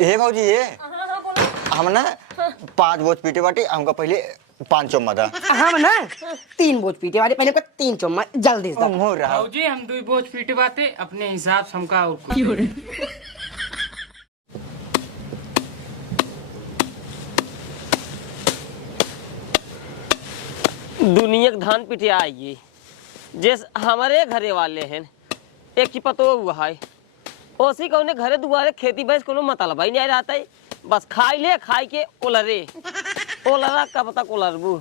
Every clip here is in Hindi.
हे भौजी ये हाँ बोलो। हम ना 5 बोझ पीटे बाटे, हमका पहले 5 चम्मा था। हम ना 3 बोझ पीटे वाले, पहले 3 चम्मच जल्दी से हो रहा भाजी हम 2 बोझ पीटे बाते अपने हिसाब से हमका और कुछ। दुनिया के धान पिटिया आएगी जैस हमारे घरे वाले हैं एक की पतो हुआ है ओसी कौने घरे दुआरे खेती बैस कोनो मतलब ही नहीं रहता है, बस खाई ले खाई के ओलरे ओलरा कब तक ओलरबू।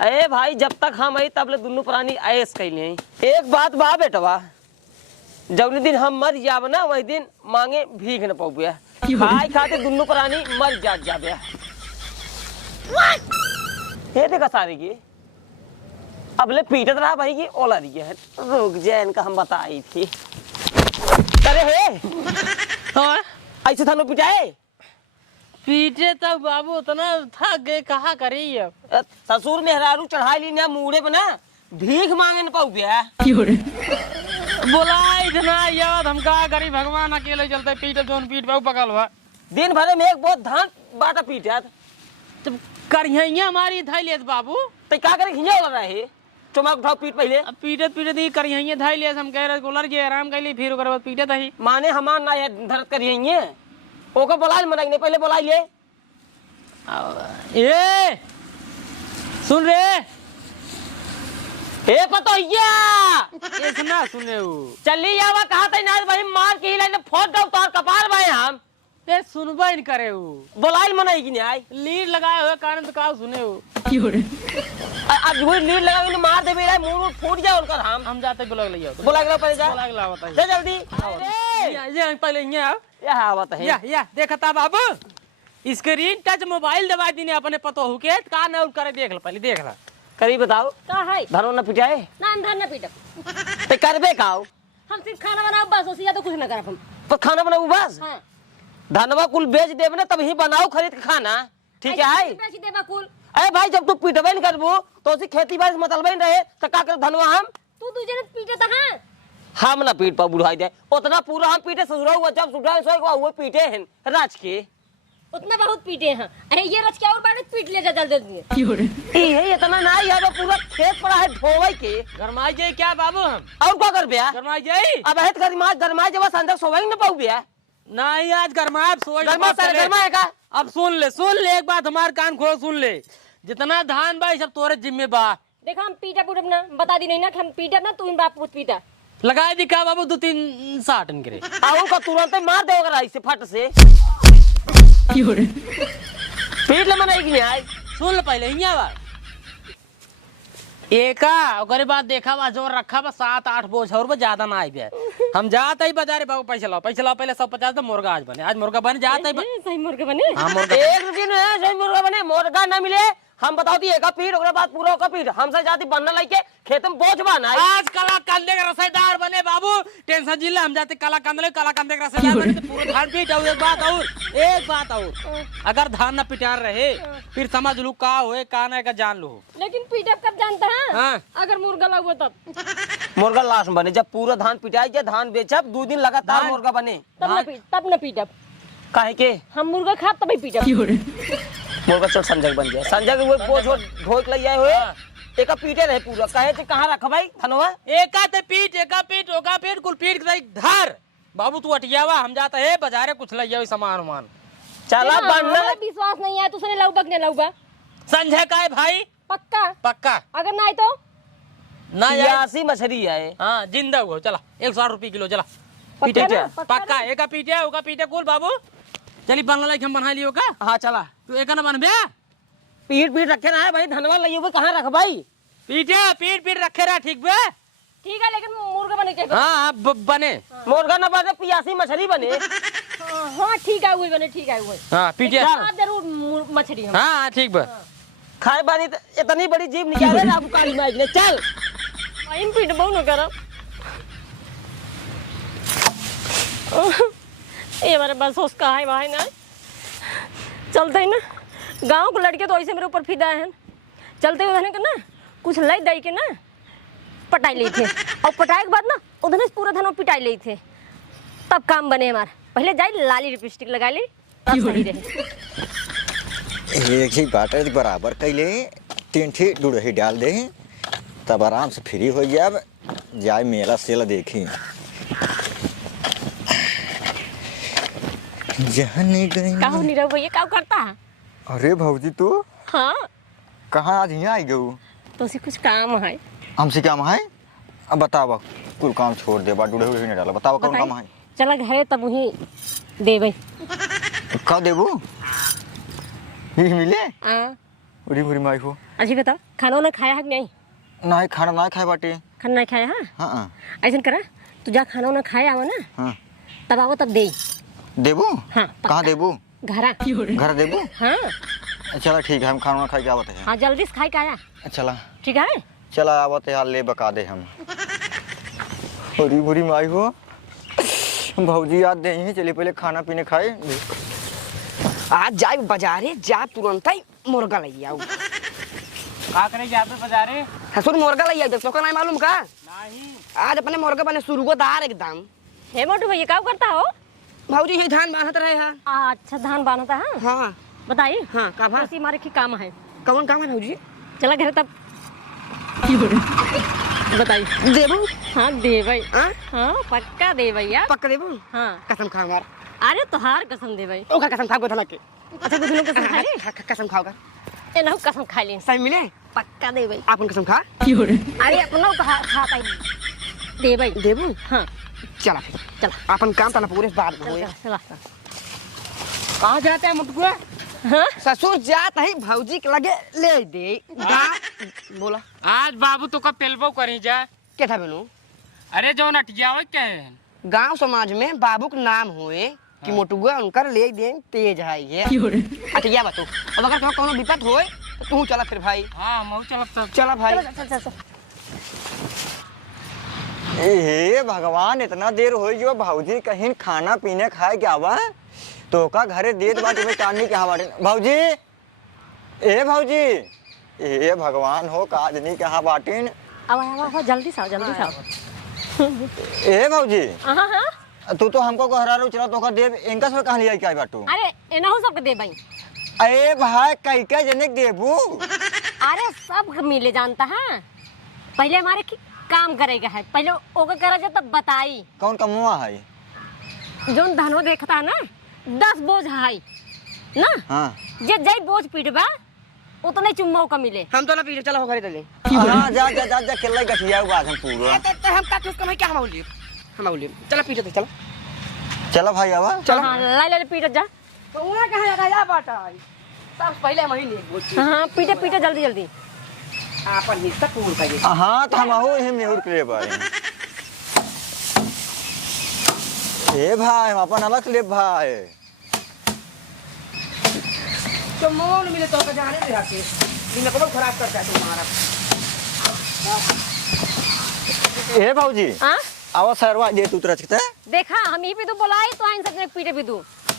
अरे भाई जब तक हम आई तब ले दुनू प्राणी ऐस कैले। एक बात बा बेटवा, जब दिन हम मर जाब ना वही दिन मांगे भीख न पौबे, खाए खाते दुनू प्राणी मर जाबे। ये देखा सारे की अब ले पीटत रहा भाई की ओला रही है। रुक जाए इनका हम बताई थी करे हे हाँ ऐसे थानो पिटाए पीटे तक बाबू उतना थक गए कहा करी अब। ससुर मेहरारू चढ़ाई ली ना मुड़े पे ना भीख मांगे न पाऊ गया बोला इतना याद हमका गरीब भगवान अकेले चलते पीटे जोन पीट पाऊ पकड़ हुआ दिन भरे में एक बहुत धान बाटा पीटा जब करिया हमारी धाई लेत बाबू तो क्या करे खिंजा वाला रहे चुमा उठाओ पीट पहले अब पीटत पीटत ही करिया धाई ले हम कह रहे गोलर जे आराम कर ली फिर ओकर बाद पीटत ही माने हमार ना है धरत करिए ओकर बोलाई मनाई नहीं पहले बोलाई ले ए सुन रे ए पतोहिया इतना सुने हो चली जावा कहा था ना भाई मार के लाइन फोड़ दो तार कपार भाई हम ए सुनबा ही करे हो बोलाई मनाई की नहीं आई लीड लगाए हुए कारण तो का सुने हो अब वो लीड लगा के मार दे मेरा मुंह फूट जाए उनका हम जाते बोला ले जाओ बोला के पहले जा बोला के लाओ जा जल्दी ये पहले यहाँ यह आवत है या देखता बाबू स्क्रीन टच मोबाइल दबा दीने अपने पतो हो के का न करे देख लो पहले देख ला करी बताओ का है धरो न पिटाए ना अंदर ना पीटब ते करबे काओ हम सिर्फ खाना बनाओ बस उससे ज्यादा कुछ ना करब हम। पर खाना बनाऊ बस हाँ धनवा कुल बेच देब ना तब ही बनाओ खरीद के खाना ठीक है बेच देबा कुल। अरे भाई जब तू पिटबे नहीं करबो तो उसी खेती बाड़ी से मतलब नहीं रहे तो का कर धनवा हम तू दूजे ने पीटता हां हम ना पीट पा बुढ़ाई दे उतना पूरा हम पीटे ससुरा हुआ जब सुधार सोई हुआ वो पीटे हैं राज के उतना बहुत पीटे हैं। अरे ये रच क्या और बाड़े पीट ले जा जल्दी ये इतना ना यार पूरा खेत पड़ा है ढोवई के गरमाई जाए क्या बाबू हम और क्या कर बिया गरमाई जाए अब है गरमाई जब संदक सोवई न पाऊ बिया नहीं आज गरमाए सोच गरमाएगा अब सुन ले एक बात हमारे कान खोल सुन ले जितना धान भाई सब तोरे जिम्मे बा देखा हम पीटा पुटब ना बता दी नहीं ना कि हम पीटब ना तू इन बाप पुत पीटा लगाए दी क्या बाबू 2-3 साठ इनके आओ का तुरंत मार दे अगर ऐसे फट से पीट ले मनाई की नहीं आई सुन ले पहले हिया बा एका ओकरे बाद देखा बा जोर रखा बा 7-8 बोझ और ज्यादा ना आई बे हम जाते ही बाजारे बाबू पैसा लाओ पहले 150 तो मुर्गा आज मुर्गा बने जाते ही सही मुर्गा बने हाँ मुर्गा एक रुपये में सही मुर्गा बने मुर्गा ना मिले हम बताओ दी एक पीठ ओकरे बाद पूरा का पीठ हमसे जाती बनना लेके खेत में बोझ बना आज कला कंदे के रसेदार बने बाबू टेंशन जिला हम जाते कला कंदे के रसेदार बने तो पूरा धान पीट और एक बात और अगर धान ना पिटार रहे फिर समझ लू का होए का ना का जान लो लेकिन पीटब कब जानता है हाँ। अगर मुर्गा लगो तब मुर्गा लाश बने जब पूरा धान पिटाई जाए धान बेचब 2 दिन लगातार मुर्गा बने तब न पीटब काहे के हम मुर्गा खाब तभी पीटब मुर्गा चोट संजय बन जाए संजय के वो बोझ ढोक ले आए हुए एका पीटे रहे पूरा कहे थे कहां रख भाई धनवा एका पीट ओका पीट कुल पीट के धार बाबू तू अटियावा हम जाता है बाजारे कुछ ले जाओ सामान उमान चला बनना विश्वास नहीं है तुसने लौबक ने लौबा संजय का है भाई पक्का अगर ना आए तो ना यार 80 मछली आए हाँ जिंदा हुआ चला 160 रुपये किलो चला पीटे पक्का एका पीटे ओका पीटे कुल बाबू चली बनला लाइक हम बना लियो का हाँ चला तू एका ना बनबे पीट रखे ना है भाई धनवा लइए हुए कहां रख भाई पीट रखे रहा ठीक बे ठीक है लेकिन मुर्गा बने के हाँ बने मुर्गा ना बने 85 मछली बने हाँ ठीक है वही बने ठीक है वही हाँ पीटे आप जरूर मछली हम हाँ ठीक बे खाए बानी इतनी बड़ी जीभ निकाले ना अब काली मार ले चल इन पीट बहु न करब ये बारे बस उसका है भाई ना चलते ही ना गांव के लड़के तो ऐसे मेरे ऊपर फिदा है चलते उधर के ना कुछ लई दई के ना पटाई ली थे और पटाई के बाद ना उधर पूरा धन पिटाई ली थे तब काम बने हमारा पहले जाई लाली लिपस्टिक लगा ली तब सही रहे। एक ही बाटे बराबर कैले 3 ठी डुड़ही डाल दे तब आराम से फ्री हो जाए जाए मेला सेला देखी। जहने गई काहू नीरव भैया का करता है? अरे भौजी तू हाँ कहाँ आज यहाँ आई गऊ? तो उसे कुछ काम है। हमसे क्या है? अब बतावा कुल काम छोड़ दे बा डुड़े हुए नहीं डाला बतावा कौन काम है? चला घरे तब वहीं दे भाई। कब देबू ही मिले हाँ उड़ी मुड़ी माई हो। अच्छी बता खाना वाना खाया है कि नहीं? नहीं खाना ना खाए बाटे। खाना नहीं खाया है? हाँ ऐसा करा तू जा खाना वाना खाया हो ना हाँ तब आओ तब दे। देबू हाँ कहाँ देबू? घरा घर देबू? हाँ चला ठीक है हम खाना खा के आवत है। हाँ जल्दी से खाई का आया। चला ठीक है चला आवत है ले बका दे हम। उड़ी मुड़ी माई हो भौजी याद दे ही चली पहले खाना पीने खाए। आज जाए बाजारे जा तुरंत ही मुर्गा ले आओ। का करे जाते बाजारे? हसुर मुर्गा ले आओ देखो का नहीं मालूम का? नहीं। आज अपने मुर्गा बने सुरगोदार एकदम। हे मोटू भैया क्या करता हो? भौजी ही धान बांधत रहे हैं। अच्छा धान बांधता है। हाँ बताइए। हाँ का भा? उसी मारे की काम है। कौन काम है भौजी? चला घर तब बताइए। देबू? हाँ दे भाई। हाँ हाँ पक्का दे भैया। पक्का देबू? हाँ कसम खा मार। अरे तोहार कसम दे भाई। ओका कसम खा गोधला के। अच्छा गुदलो कसम खा ले। कसम खाओगा? ए ना कसम खा ले। सही मिले? पक्का दे भाई। आपन कसम खा? अरे अपना खाता ही दे भाई। देबू? हाँ चला फिर चला अपन काम तना पूरे बाद में होए। चला कहाँ जाते हैं मुटकुआ? हाँ ससुर जात है भौजी के लगे ले दे। बोला आज बाबू तो का पेलबो करी जा। क्या था बेनू? अरे जो नटिया हो क्या है? गांव समाज में बाबू के नाम हुए कि मोटुआ उनकर ले दे तेज है ये। अटिया बतू अब अगर तुम्हें कोनो विपत होए तो तू चला फिर भाई। हाँ मैं चलत सब। चला भाई। चल हे भगवान इतना देर हो गयो भौजी कहीं खाना पीने खाए क्या बा तो का घरे देत बाटे में टानी के बाटे भौजी। ए भौजी ए भगवान हो काज नहीं कहाँ बाटिन। अब जल्दी से आओ जल्दी से आओ। ए भौजी हाँ हाँ तू तो हमको हरा रो चला तो का देव इनका से कहां लिया क्या बाटू? अरे एना हो सबके दे भाई। अरे भाई कई का जने देबू? अरे सब मिले जानता है। पहले हमारे की काम करेगा है पहले ओका करा जा तब बताई। कौन कमुआ है? जोन धनो देखता है ना 10 बोझ है ना। हाँ जे जय बोझ पीटबा उतने चुम्मा का मिले। हम तो ना पीछे चला हो घरे चले। हाँ जा जा जा जा खेल गठिया हुआ हम पूरा। तो हम का कुछ कमाई क्या हम बोलिए चला पीछे चला चला भाई आवा चला। हाँ लाई पीट जा। तो वहां कहां जाता बाटा सब पहले हम ही ले बोल। हाँ पीटे पीटे जल्दी जल्दी। आपन हिस्सा पूर्ण कर दे। हाँ तो हम हो हम नेहुर के ले पाए। ए भाई हम अपन अलग ले भाई। तो मोन मिले तो का जाने दे रखे दिन को खराब करता है तुम्हारा। ए भौजी हाँ आवा सरवा दे तू तरह सकता है। देखा हम ही भी तो बोलाई तो आइन सबने पीटे भी दू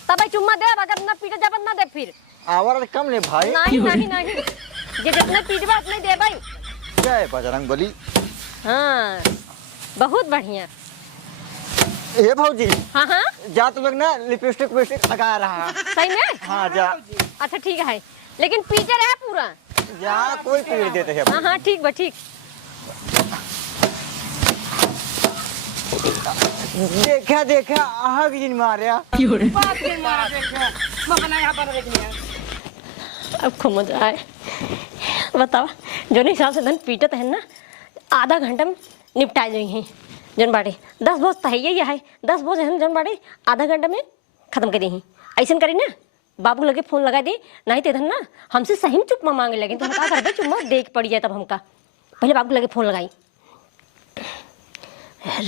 तब चुम्मा दे अगर ना पीटे जब ना दे फिर। आवर कम ले भाई। नहीं नहीं नहीं जे जितने पीटबा उतने दे भाई। क्या है बजरंग बली? हाँ बहुत बढ़िया। ए भौजी हाँ हाँ जा तू लोग ना लिपस्टिक विपस्टिक लगा रहा। सही में। हाँ जा अच्छा ठीक है लेकिन पीछे रहे पूरा। जा कोई पीड़ देते है। हाँ हाँ ठीक बा ठीक। देखा देखा आहा की जिन मारिया। बात के मारा देखा मैं बना यहां पर देखनी है। अब खूब मजा आए। बताओ जो हिसाब से धन पीटत है ना आधा घंटा में निपटा जाइए जन बाड़े 10 बोझ तो है यही है 10 बोझ है जन बाड़े आधा घंटा में खत्म कर दी। ऐसा करी ना बाबू लगे फोन लगा दे नहीं तो ना हमसे सही में चुप्पा मांगे लगे तो हम क्या कर दे चुम्मा देख पड़ जाए तब हमका पहले बाबू लगे फोन लगाई।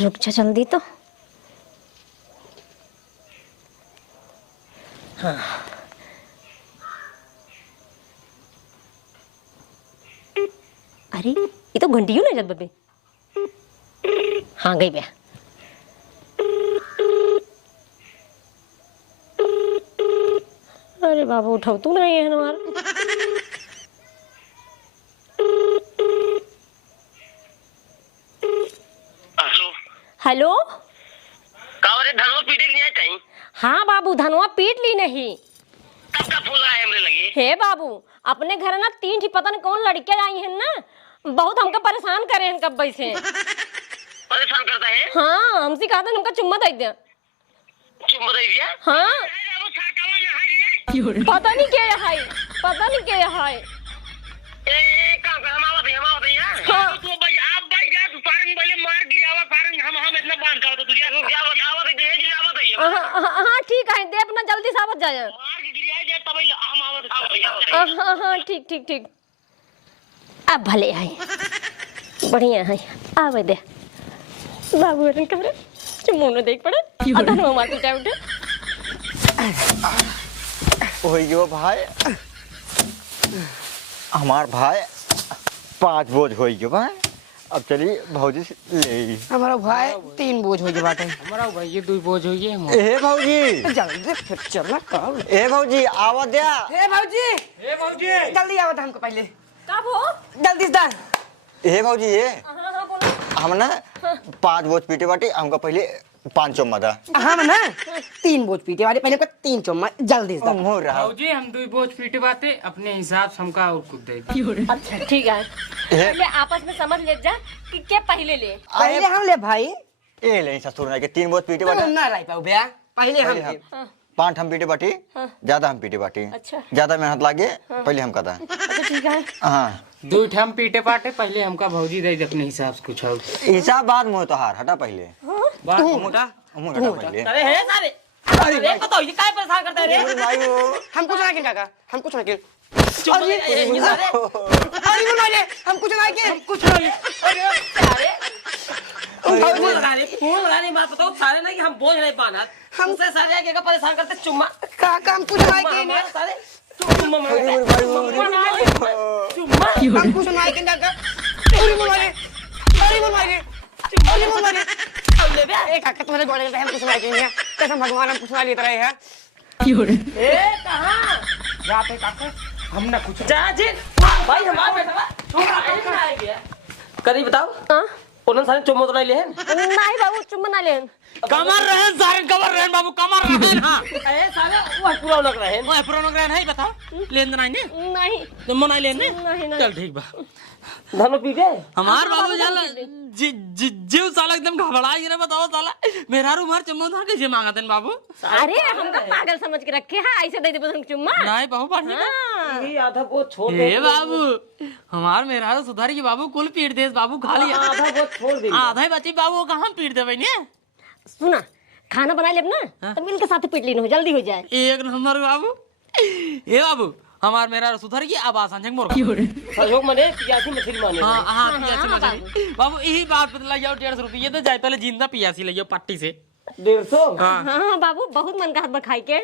रुक जा जल्दी तो। हाँ अरे ये तो घंटी ना जब बबे। हाँ गई बे। अरे बाबू उठाओ तू नहीं है हमारा। हेलो हेलो कावरे धनो पीटे के नहीं आई। हाँ बाबू धनवा पीट ली नहीं। कब का फूल रहा है हमरे लगे? हे बाबू अपने घर ना 3 थी पता नहीं कौन लड़कियां आई हैं ना, बहुत हमका परेशान करे हैं कब से। परेशान करता है? हाँ हमसे कहा था हमका चुम्मा दे दिया। चुम्मा दे दिया? हाँ पता नहीं क्या है, पता नहीं क्या है। काम कर हम आवत है यार। हाँ। तू भाई आप भाई जा तू फारंग वाले मार गिरावा फारंग हम इतना बांध का तो तुझे क्या आवत है दे आवत है। हाँ ठीक है दे अपना जल्दी से आवत जाए। मार के गिराए दे तब हम आवत हाँ हाँ ठीक ठीक ठीक। अब भले है बढ़िया है आवे दे बाबू रन कमरे चुम्मो देख पड़े अतन हमार पीटा उठे। वही जो भाई हमार भाई 5 बोझ हो गयो भाई। अब चलिए भौजी से ले। हमारा भाई 3 बोझ हो गए बाटे। हमारा भाई ये 2 बोझ हो गए। ए भौजी जल्दी फिर चलना कब? ए भौजी आवा दे। हे भौजी ए भौजी जल्दी आवत हमको पहले कब हो? जल्दी से ए भौजी ये हाँ हाँ बोलो। हम ना 5 बोझ पीटे बाटी हमको पहले 5 चुम्मा दा। हम ना 3 बोझ पीटे वाले पहले को 3 चुम्मा जल्दी से। हो रहा भौजी हम 2 बोझ पीटे बाते अपने हिसाब से हमका और कुछ दे। अच्छा ठीक है पहले आपस में समझ ले जा कि क्या पहले ले। पहले हम ले भाई। ए ले ससुर ना के 3 बोझ पीटे बाटी ना रह पाऊ भैया पहले हम ले। 5 हम पीटे बाटी ज्यादा हम पीटे बाटी अच्छा। ज्यादा मेहनत लागे पहले हम कदा। अच्छा ठीक है हाँ 2 ठम पीटे पाटे पहले हमका भौजी दे अपने हिसाब से कुछ और। हिसाब बाद में तो हार हटा पहले बात मोटा मुंह हटा पहले। अरे हे सारे अरे बताओ ये काय परेशान करता है रे? भाई वो हम कुछ ना किन काका हम कुछ ना किन। चुप ये सारे अरे बोल वाले हम कुछ ना किन। कुछ नहीं। सारे फोन लगा रहे मैं बताओ सारे ना कि हम बोझ नहीं पाना हमसे सारे आगे का परेशान करते चुम्मा काका हम कुछ ना किन। हमारे सारे चुम्मा हम कुछ ना किन काका। अरे बोल वाले अरे बोल वाले अरे बोल वाले ए काका तुम्हारे गोले में हम कुछ ना किन। कसम भगवान हम कुछ ना लेते रहे हैं। ए कहां जाते काका हम ना कुछ जा जी भाई हमारा बेटा छोटा आ गया करी बताओ हाँ उन्होंने सारे चुम्मा तो नहीं ले नहीं बाबू चुम्मा ना ले। कमर रहे सारे कमर रहे बाबू कमर रहे हां अरे सारे वो पूरा लग रहे हैं वो पुरानो ग्रहण है बता लेन देना नहीं नहीं तुम मना लेने नहीं नहीं चल ठीक बा धनो पीटे हमार बाबू जान जीव साला एकदम घबरा गया बताओ साला मेरा रू मार चुम्मा था कैसे मांगा तन बाबू। अरे हमका पागल समझ के रखे हैं ऐसे दे दे बस चुम्मा। नहीं बाबू बढ़िया हाँ। ये आधा वो छोड़ हे बाबू हमार मेरा सुधार की बाबू कुल पीट दे बाबू खा लिया आधा वो छोड़ दे आधा ही बची बाबू कहां पीट दे बहनी सुना खाना बना ले ना तो मिल के साथ पीट लेना हो जल्दी हो जाए। एक नंबर बाबू हे बाबू हमार मेरा सुधार की अब आसान जंग मोर सहयोग मने पियासी मछली माने हां हां पियासी मछली बाबू यही बात बतला जाओ 150 रुपये तो जाए पहले जिंदा पियासी ले जाओ पट्टी से 150 हाँ बाबू बहुत मन का हाथ बखाई के